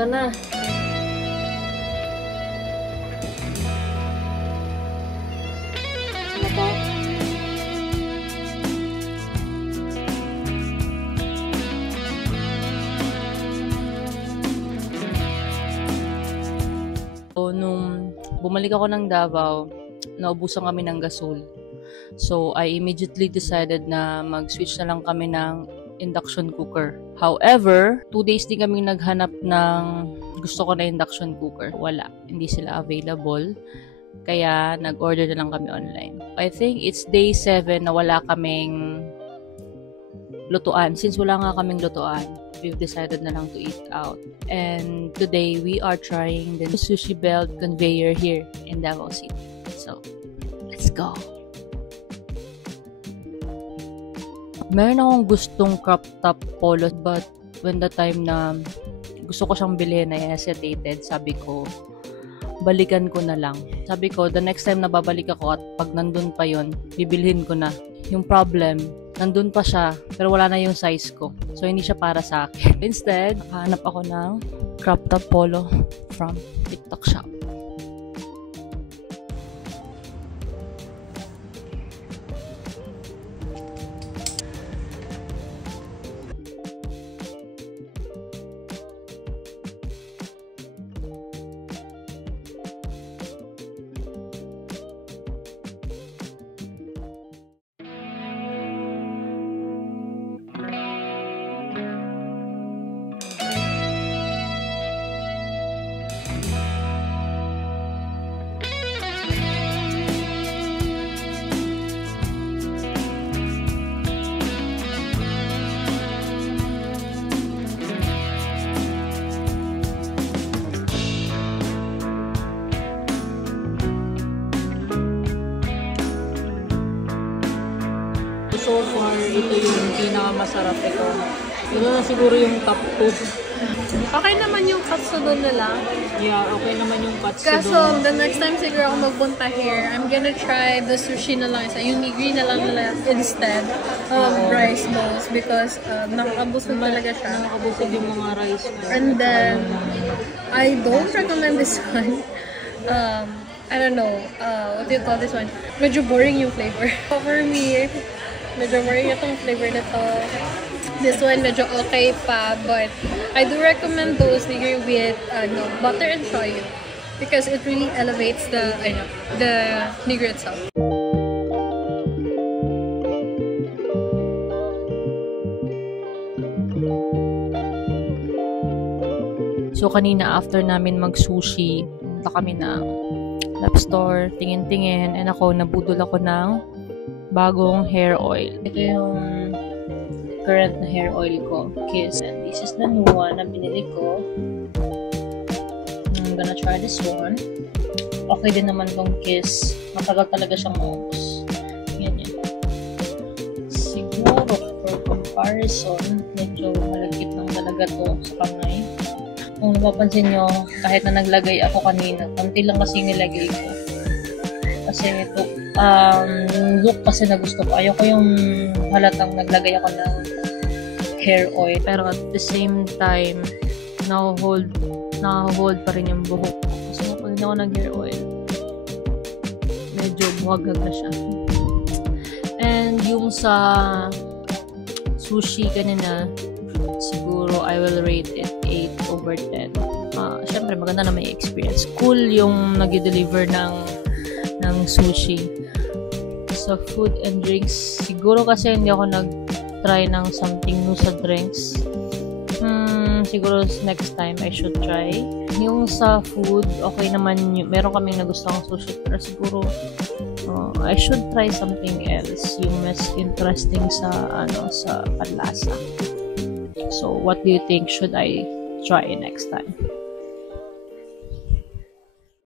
ka na. Ano to? So, nung bumalik ako ng Davao, naubusan kami ng gasol. So, I immediately decided na mag-switch na lang kami ng induction cooker. However, 2 days din kami naghanap ng gusto ko na induction cooker. Wala. Hindi sila available. Kaya, nag-order na lang kami online. I think it's day 7 na wala kaming lutuan. Since wala nga kaming lutuan, we've decided na lang to eat out. And today, we are trying the Sushi Belt conveyor here in Davao City. So, let's go! Meron akong gustong crop top polo, but when the time na gusto ko siyang bilhin, I hesitated. Sabi ko, balikan ko na lang. Sabi ko, the next time na babalik ako at pag nandun pa yon, bibilhin ko na. Yung problem, nandun pa siya, pero wala na yung size ko. So, hindi siya para sa akin. Instead, nakahanap ako ng crop top polo from TikTok shop. So far, ito yung pinakamasarap ito. Ito na siguro yung top 2. Okay naman yung katsudon nila. Yeah, okay naman yung katsudon. Kaso, the next time siguro ako magpunta here, I'm gonna try the sushi na lang isa. Yung nigiri na lang nila instead of rice balls because nakakabusog talaga siya. Nakakabusog yung mga rice balls. And then, I don't recommend this one. I don't know, what do you call this one? Medyo boring yung flavor. For me, medyo boring itong flavor na to. This one, medyo okay pa, but I do recommend those nigiri with butter and shoyu because it really elevates the nigiri itself. So, kanina after namin mag-sushi, punta kami ng lab store, tingin-tingin, and ako, nabudol ako ng bagong hair oil. Ito yung current na hair oil ko, Kiss. And this is the new one na binili ko. I'm gonna try this one. Okay din naman tong Kiss. Matagal talaga siyang maubos. Yan yan. Siguro, for comparison, medyo malagkit lang talaga to sa kamay. Kung napapansin nyo, kahit na naglagay ako kanina, konti lang kasi nilagay ko. Kasi ito, look kasi na gusto ko. Ayoko yung halatang naglagay ako ng hair oil. Pero at the same time, na-hold pa rin yung buhok ko. Kasi pag hindi ako ng hair oil, medyo buhagag na siya. And yung sa sushi kanina, siguro I will rate it 8/10. Syempre, maganda na may experience. Cool yung nag-deliver ng sushi. Sa food and drinks, siguro kasi hindi ako nag-try ng something new sa drinks. Siguro next time I should try. Yung sa food, okay naman meron kaming nagustuhang sushi, pero siguro I should try something else. Yung mas interesting sa panlasa. So, what do you think should I try next time?